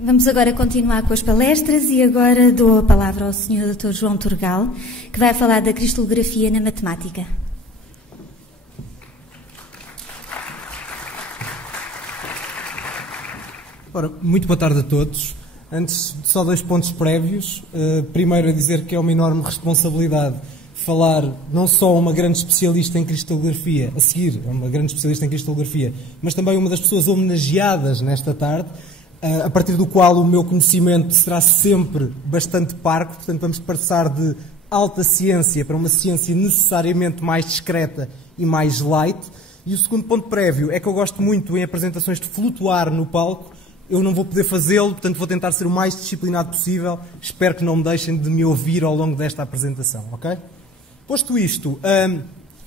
Vamos agora continuar com as palestras e agora dou a palavra ao Sr. Dr. João Turgal, que vai falar da cristalografia na matemática. Ora, muito boa tarde a todos. Antes, só 2 pontos prévios. Primeiro, a dizer que é uma enorme responsabilidade falar não só a uma grande especialista em cristalografia, a seguir, uma grande especialista em cristalografia, mas também uma das pessoas homenageadas nesta tarde, a partir do qual o meu conhecimento será sempre bastante parco, portanto vamos passar de alta ciência para uma ciência necessariamente mais discreta e mais light. E o segundo ponto prévio é que eu gosto muito em apresentações de flutuar no palco. Eu não vou poder fazê-lo, portanto vou tentar ser o mais disciplinado possível. Espero que não me deixem de me ouvir ao longo desta apresentação, ok? Posto isto,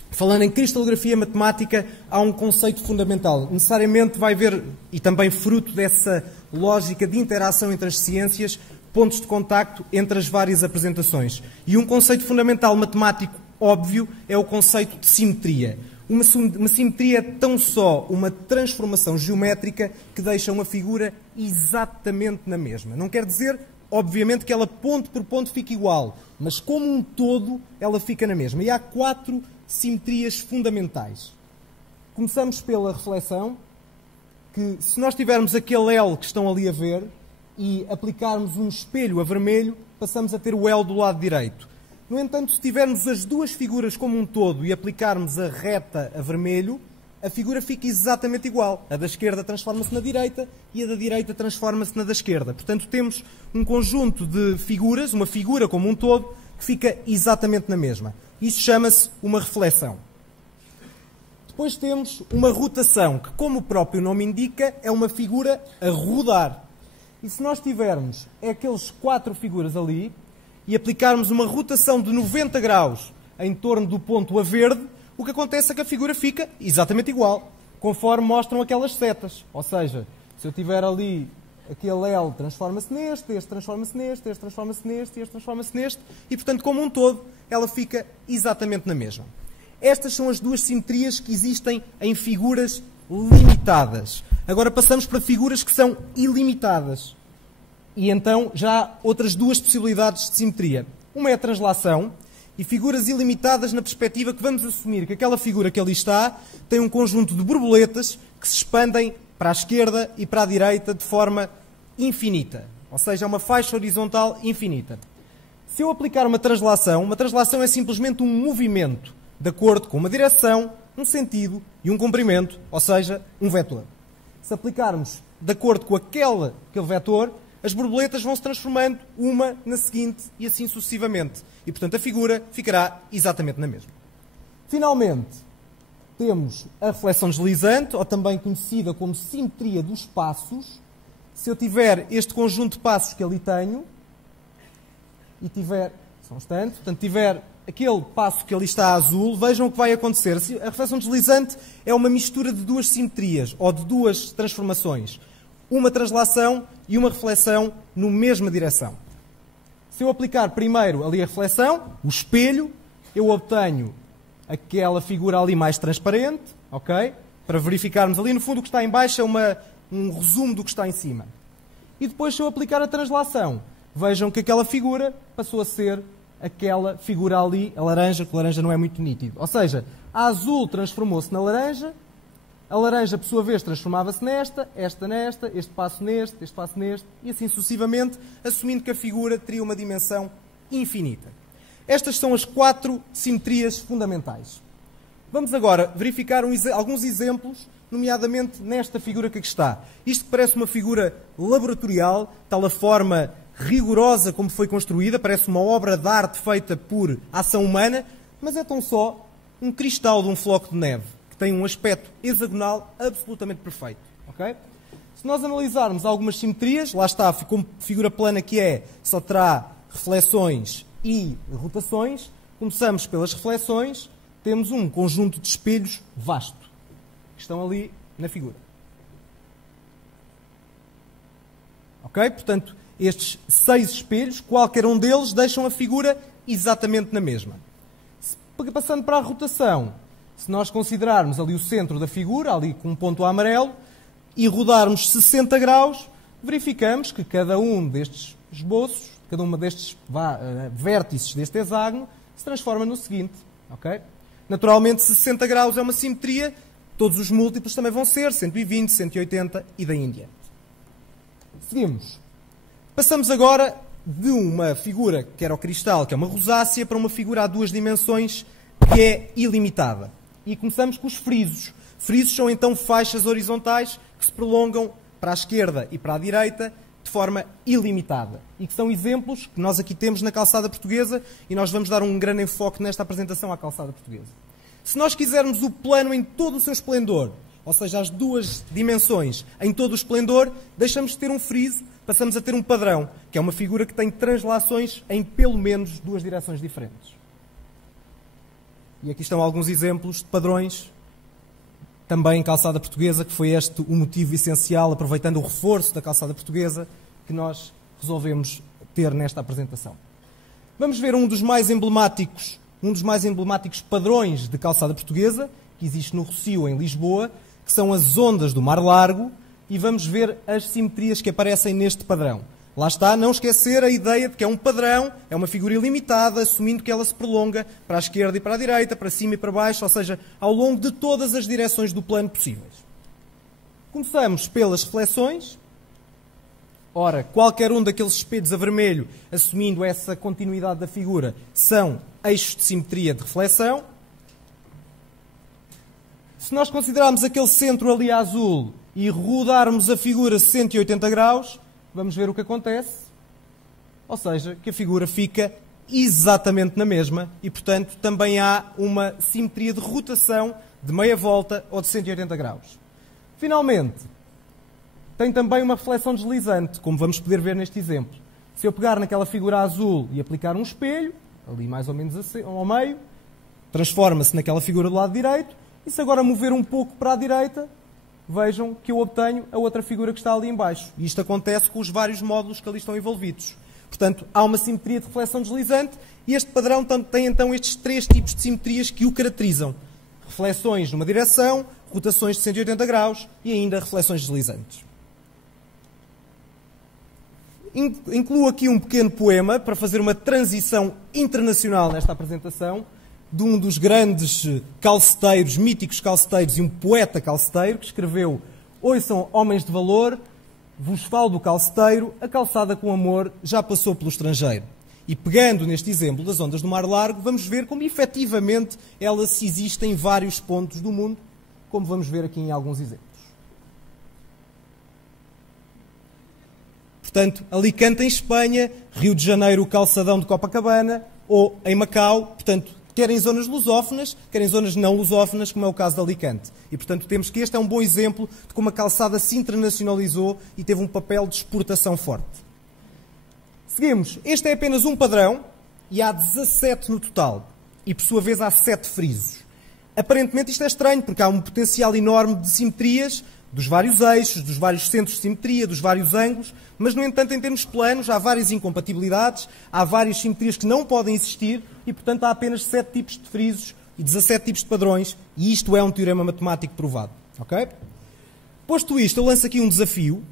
falando em cristalografia matemática, há um conceito fundamental. Necessariamente vai haver, e também fruto dessa lógica de interação entre as ciências, pontos de contacto entre as várias apresentações. E um conceito fundamental matemático óbvio é o conceito de simetria. Uma simetria é tão só uma transformação geométrica que deixa uma figura exatamente na mesma. Não quer dizer, obviamente, que ela ponto por ponto fique igual, mas como um todo ela fica na mesma. E há 4 simetrias fundamentais. Começamos pela reflexão, que se nós tivermos aquele L que estão ali a ver e aplicarmos um espelho a vermelho, passamos a ter o L do lado direito. No entanto, se tivermos as 2 figuras como um todo e aplicarmos a reta a vermelho, a figura fica exatamente igual. A da esquerda transforma-se na direita e a da direita transforma-se na da esquerda. Portanto, temos um conjunto de figuras, uma figura como um todo, que fica exatamente na mesma. Isso chama-se uma reflexão. Depois temos uma rotação, que, como o próprio nome indica, é uma figura a rodar. E se nós tivermos aqueles 4 figuras ali e aplicarmos uma rotação de 90 graus em torno do ponto a verde, o que acontece é que a figura fica exatamente igual, conforme mostram aquelas setas. Ou seja, se eu tiver ali aquele L, transforma-se neste, este transforma-se neste, este transforma-se neste, este transforma-se neste, e, portanto, como um todo, ela fica exatamente na mesma. Estas são as 2 simetrias que existem em figuras limitadas. Agora passamos para figuras que são ilimitadas. E então já há outras 2 possibilidades de simetria. Uma é a translação, e figuras ilimitadas na perspectiva que vamos assumir que aquela figura que ali está tem um conjunto de borboletas que se expandem para a esquerda e para a direita de forma infinita. Ou seja, é uma faixa horizontal infinita. Se eu aplicar uma translação é simplesmente um movimento de acordo com uma direção, um sentido e um comprimento, ou seja, um vetor. Se aplicarmos de acordo com aquele vetor, as borboletas vão se transformando uma na seguinte e assim sucessivamente. E, portanto, a figura ficará exatamente na mesma. Finalmente, temos a reflexão deslizante, ou também conhecida como simetria dos passos. Se eu tiver este conjunto de passos que ali tenho, e tiver, só um instante, portanto, tiver aquele passo que ali está azul, vejam o que vai acontecer. A reflexão deslizante é uma mistura de 2 simetrias, ou de 2 transformações. Uma translação e uma reflexão na mesma direção. Se eu aplicar primeiro ali a reflexão, o espelho, eu obtenho aquela figura ali mais transparente, ok? Para verificarmos ali, no fundo, o que está em baixo é um resumo do que está em cima. E depois, se eu aplicar a translação, vejam que aquela figura passou a ser aquela figura ali, a laranja, que a laranja não é muito nítido. Ou seja, a azul transformou-se na laranja, a laranja, por sua vez, transformava-se nesta, esta nesta, este passo neste, e assim sucessivamente, assumindo que a figura teria uma dimensão infinita. Estas são as 4 simetrias fundamentais. Vamos agora verificar alguns exemplos, nomeadamente nesta figura que aqui está. Isto parece uma figura laboratorial, tal a forma rigorosa como foi construída, parece uma obra de arte feita por ação humana, mas é tão só um cristal de um floco de neve, que tem um aspecto hexagonal absolutamente perfeito. Okay? Se nós analisarmos algumas simetrias, lá está, como figura plana que é, só terá reflexões e rotações. Começamos pelas reflexões, temos um conjunto de espelhos vasto, que estão ali na figura. Ok? Portanto, estes 6 espelhos, qualquer um deles, deixam a figura exatamente na mesma. Passando para a rotação, se nós considerarmos ali o centro da figura, ali com um ponto amarelo, e rodarmos 60 graus, verificamos que cada um destes esboços, cada uma destes vértices deste hexágono, se transforma no seguinte. Okay? Naturalmente, 60 graus é uma simetria, todos os múltiplos também vão ser 120, 180 e daí em diante. Seguimos. Passamos agora de uma figura que era o cristal, que é uma rosácea, para uma figura a duas dimensões que é ilimitada. E começamos com os frisos. Frisos são então faixas horizontais que se prolongam para a esquerda e para a direita de forma ilimitada. E que são exemplos que nós aqui temos na calçada portuguesa e nós vamos dar um grande enfoque nesta apresentação à calçada portuguesa. Se nós quisermos o plano em todo o seu esplendor, ou seja, as duas dimensões em todo o esplendor, deixamos de ter um friso, passamos a ter um padrão, que é uma figura que tem translações em pelo menos duas direções diferentes. E aqui estão alguns exemplos de padrões, também em calçada portuguesa, que foi este o motivo essencial, aproveitando o reforço da calçada portuguesa, que nós resolvemos ter nesta apresentação. Vamos ver um dos mais emblemáticos padrões de calçada portuguesa, que existe no Rossio, em Lisboa, que são as ondas do Mar Largo, e vamos ver as simetrias que aparecem neste padrão. Lá está, não esquecer a ideia de que é um padrão, é uma figura ilimitada, assumindo que ela se prolonga para a esquerda e para a direita, para cima e para baixo, ou seja, ao longo de todas as direções do plano possíveis. Começamos pelas reflexões. Ora, qualquer um daqueles espelhos a vermelho, assumindo essa continuidade da figura, são eixos de simetria de reflexão. Se nós considerarmos aquele centro ali a azul e rodarmos a figura 180 graus, vamos ver o que acontece. Ou seja, que a figura fica exatamente na mesma e, portanto, também há uma simetria de rotação de meia volta ou de 180 graus. Finalmente, tem também uma reflexão deslizante, como vamos poder ver neste exemplo. Se eu pegar naquela figura azul e aplicar um espelho, ali mais ou menos ao meio, transforma-se naquela figura do lado direito, e se agora mover um pouco para a direita, vejam que eu obtenho a outra figura que está ali em baixo. E isto acontece com os vários módulos que ali estão envolvidos. Portanto, há uma simetria de reflexão deslizante e este padrão tem então estes três tipos de simetrias que o caracterizam. Reflexões numa direção, rotações de 180 graus e ainda reflexões deslizantes. Incluo aqui um pequeno poema para fazer uma transição internacional nesta apresentação, de um dos grandes calceteiros, míticos calceteiros e um poeta calceteiro, que escreveu: "Ouçam, homens de valor, vos falo do calceteiro, a calçada com amor já passou pelo estrangeiro." E pegando neste exemplo das ondas do Mar Largo, vamos ver como efetivamente ela se existe em vários pontos do mundo, como vamos ver aqui em alguns exemplos. Portanto, Alicante em Espanha, Rio de Janeiro, o calçadão de Copacabana, ou em Macau, portanto, quer em zonas lusófonas, quer em zonas não lusófonas, como é o caso de Alicante. E, portanto, temos que este é um bom exemplo de como a calçada se internacionalizou e teve um papel de exportação forte. Seguimos. Este é apenas um padrão e há 17 no total. E, por sua vez, há 7 frisos. Aparentemente, isto é estranho, porque há um potencial enorme de simetrias, dos vários eixos, dos vários centros de simetria, dos vários ângulos, mas, no entanto, em termos planos, há várias incompatibilidades, há várias simetrias que não podem existir e, portanto, há apenas 7 tipos de frisos e 17 tipos de padrões, e isto é um teorema matemático provado. Okay? Posto isto, eu lanço aqui um desafio,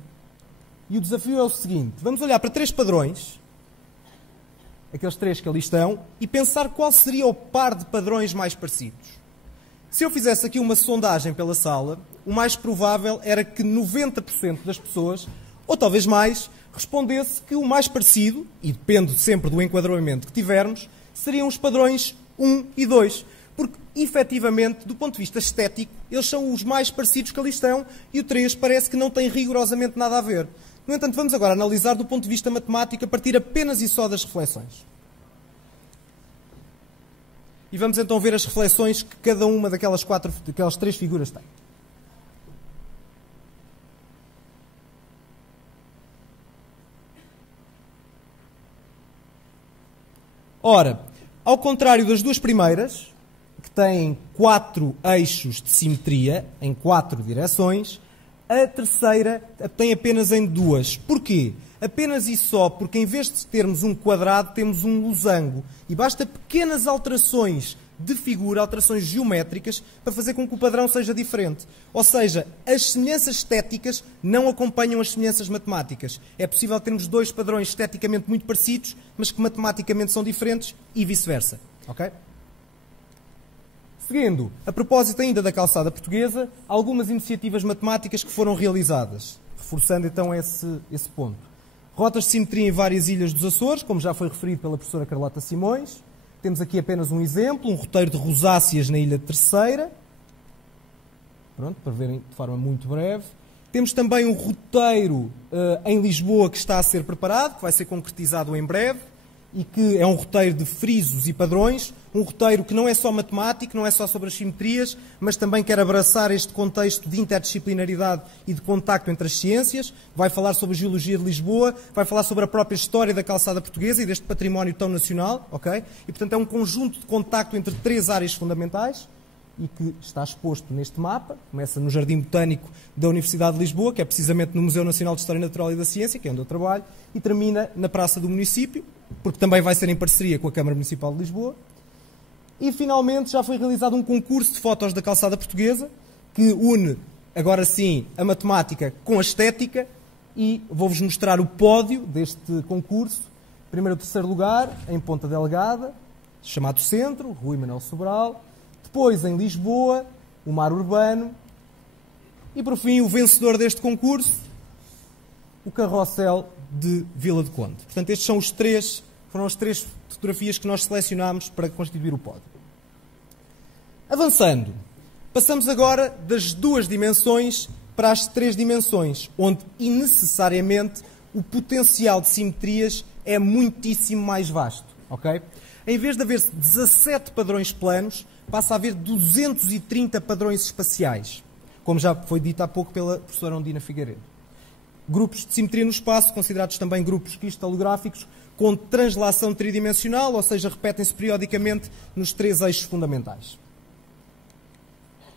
e o desafio é o seguinte: vamos olhar para 3 padrões, aqueles 3 que ali estão, e pensar qual seria o par de padrões mais parecidos. Se eu fizesse aqui uma sondagem pela sala, o mais provável era que 90% das pessoas, ou talvez mais, respondesse que o mais parecido, e depende sempre do enquadramento que tivermos, seriam os padrões 1 e 2. Porque, efetivamente, do ponto de vista estético, eles são os mais parecidos que ali estão e o 3 parece que não tem rigorosamente nada a ver. No entanto, vamos agora analisar do ponto de vista matemático a partir apenas e só das reflexões. E vamos então ver as reflexões que cada uma daquelas 3 figuras tem. Ora, ao contrário das duas primeiras, que têm 4 eixos de simetria em 4 direções, a terceira tem apenas em 2. Porquê? Apenas e só porque, em vez de termos um quadrado, temos um losango. E basta pequenas alterações de figura, alterações geométricas, para fazer com que o padrão seja diferente. Ou seja, as semelhanças estéticas não acompanham as semelhanças matemáticas. É possível termos dois padrões esteticamente muito parecidos, mas que matematicamente são diferentes e vice-versa. Ok? Seguindo, a propósito ainda da calçada portuguesa, algumas iniciativas matemáticas que foram realizadas, reforçando então esse ponto. Rotas de simetria em várias ilhas dos Açores, como já foi referido pela professora Carlota Simões. Temos aqui apenas um exemplo, um roteiro de rosáceas na Ilha Terceira. Pronto, para verem de forma muito breve. Temos também um roteiro em Lisboa que está a ser preparado, que vai ser concretizado em breve, e que é um roteiro de frisos e padrões, um roteiro que não é só matemático, não é só sobre as simetrias, mas também quer abraçar este contexto de interdisciplinaridade e de contacto entre as ciências, vai falar sobre a geologia de Lisboa, vai falar sobre a própria história da calçada portuguesa e deste património tão nacional, ok? E, portanto, é um conjunto de contacto entre três áreas fundamentais, e que está exposto neste mapa. Começa no Jardim Botânico da Universidade de Lisboa, que é precisamente no Museu Nacional de História Natural e da Ciência, que é onde eu trabalho, e termina na Praça do Município, porque também vai ser em parceria com a Câmara Municipal de Lisboa. E, finalmente, já foi realizado um concurso de fotos da calçada portuguesa, que une, agora sim, a matemática com a estética, e vou-vos mostrar o pódio deste concurso. Primeiro e terceiro lugar, em Ponta Delgada, chamado Centro, Rui Manuel Sobral. Depois, em Lisboa, o Mar Urbano. E, por fim, o vencedor deste concurso, o Carrossel de Vila do Conde. Portanto, estes foram as três fotografias que nós selecionámos para constituir o pódio. Avançando, passamos agora das duas dimensões para as três dimensões, onde, necessariamente, o potencial de simetrias é muitíssimo mais vasto. Okay? Em vez de haver 17 padrões planos, passa a haver 230 padrões espaciais, como já foi dito há pouco pela professora Ondina Figueiredo. Grupos de simetria no espaço, considerados também grupos cristalográficos, com translação tridimensional, ou seja, repetem-se periodicamente nos três eixos fundamentais.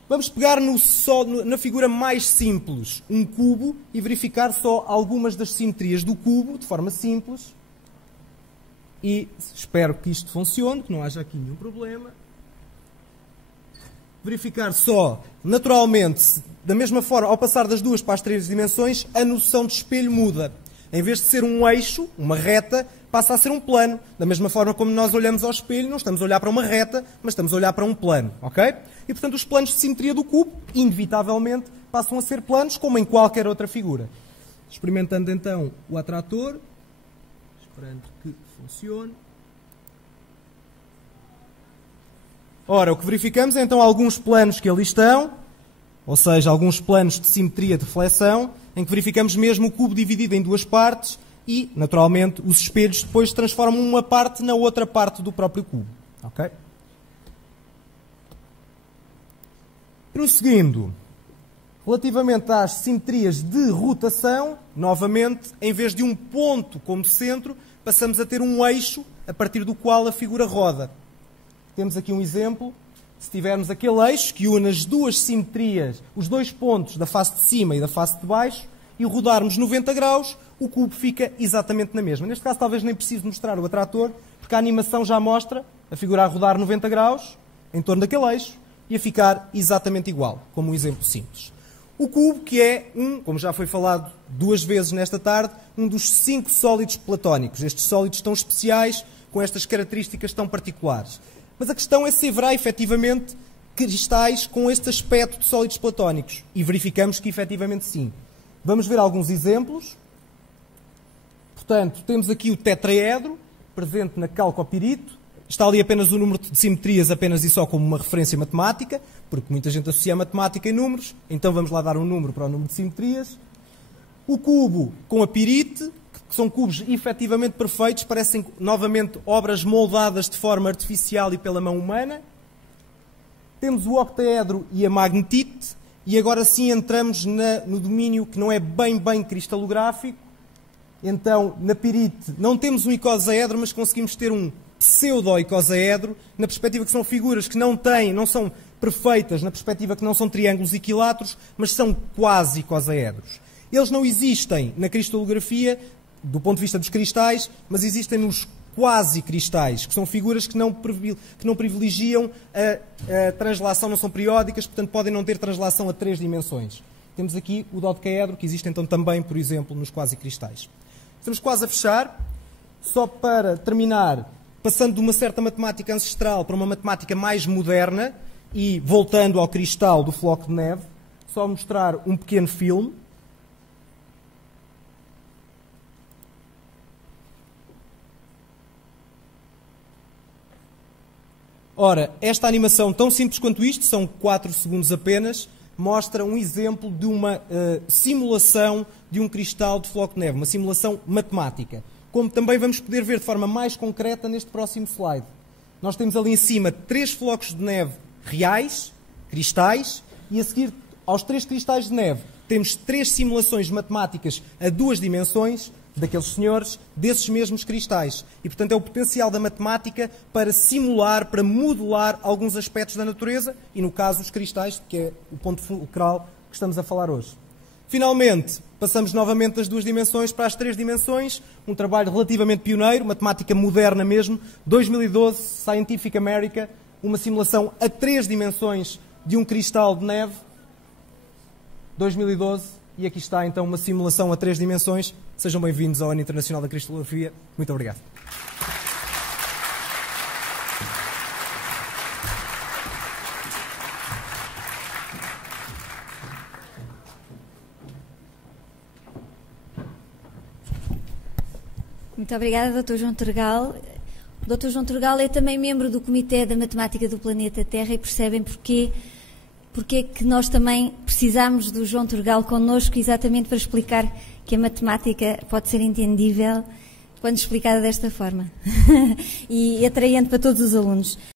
Vamos pegar na figura mais simples, um cubo, e verificar só algumas das simetrias do cubo, de forma simples. E espero que isto funcione, que não haja aqui nenhum problema. Verificar só, naturalmente, da mesma forma, ao passar das duas para as três dimensões, a noção de espelho muda. Em vez de ser um eixo, uma reta, passa a ser um plano. Da mesma forma como nós olhamos ao espelho, não estamos a olhar para uma reta, mas estamos a olhar para um plano. Ok? E, portanto, os planos de simetria do cubo, inevitavelmente, passam a ser planos, como em qualquer outra figura. Experimentando, então, o atrator, esperando que funcione. Ora, o que verificamos é então alguns planos que ali estão, ou seja, alguns planos de simetria de reflexão, em que verificamos mesmo o cubo dividido em duas partes e, naturalmente, os espelhos depois transformam uma parte na outra parte do próprio cubo. Ok? Prosseguindo, relativamente às simetrias de rotação, novamente, em vez de um ponto como centro, passamos a ter um eixo a partir do qual a figura roda. Temos aqui um exemplo. Se tivermos aquele eixo que une as duas simetrias, os dois pontos da face de cima e da face de baixo, e rodarmos 90 graus, o cubo fica exatamente na mesma. Neste caso, talvez nem precise mostrar o atrator, porque a animação já mostra a figura a rodar 90 graus em torno daquele eixo e a ficar exatamente igual, como um exemplo simples. O cubo, que é como já foi falado duas vezes nesta tarde, um dos 5 sólidos platónicos. Estes sólidos tão especiais, com estas características tão particulares. Mas a questão é se haverá, efetivamente, cristais com este aspecto de sólidos platónicos. E verificamos que, efetivamente, sim. Vamos ver alguns exemplos. Portanto, temos aqui o tetraedro, presente na calcopirito. Está ali apenas o número de simetrias, apenas e só como uma referência matemática, porque muita gente associa a matemática em números. Então vamos lá dar um número para o número de simetrias. O cubo com a pirite, que são cubos efetivamente perfeitos, parecem novamente obras moldadas de forma artificial e pela mão humana. Temos o octaedro e a magnetite, e agora sim entramos no domínio que não é bem cristalográfico. Então, na pirite, não temos um icosaedro, mas conseguimos ter um pseudo-icosaedro, na perspectiva que são figuras que não são perfeitas, na perspectiva que não são triângulos equiláteros, mas são quase icosaedros. Eles não existem na cristalografia, do ponto de vista dos cristais, mas existem nos quase-cristais, que são figuras que não privilegiam a translação, não são periódicas, portanto podem não ter translação a 3 dimensões. Temos aqui o dodecaedro, que existe então também, por exemplo, nos quase-cristais. Estamos quase a fechar. Só para terminar, passando de uma certa matemática ancestral para uma matemática mais moderna e voltando ao cristal do floco de neve, só mostrar um pequeno filme. Ora, esta animação, tão simples quanto isto, são 4 segundos apenas, mostra um exemplo de uma simulação de um cristal de floco de neve, uma simulação matemática. Como também vamos poder ver de forma mais concreta neste próximo slide. Nós temos ali em cima 3 flocos de neve reais, cristais, e a seguir aos 3 cristais de neve temos 3 simulações matemáticas a 2 dimensões daqueles senhores, desses mesmos cristais. E, portanto, é o potencial da matemática para simular, para modelar alguns aspectos da natureza, e, no caso, os cristais, que é o ponto fulcral que estamos a falar hoje. Finalmente, passamos novamente das 2 dimensões para as 3 dimensões, um trabalho relativamente pioneiro, matemática moderna mesmo, 2012, Scientific America, uma simulação a 3 dimensões de um cristal de neve, 2012, e aqui está então uma simulação a 3 dimensões. Sejam bem-vindos ao Ano Internacional da Cristalografia. Muito obrigado. Muito obrigada, Dr. João Turgal. O Dr. João Turgal é também membro do Comitê da Matemática do Planeta Terra e percebem porque que nós também precisamos do João Turgal connosco, exatamente para explicar que a matemática pode ser entendível quando explicada desta forma e atraente para todos os alunos.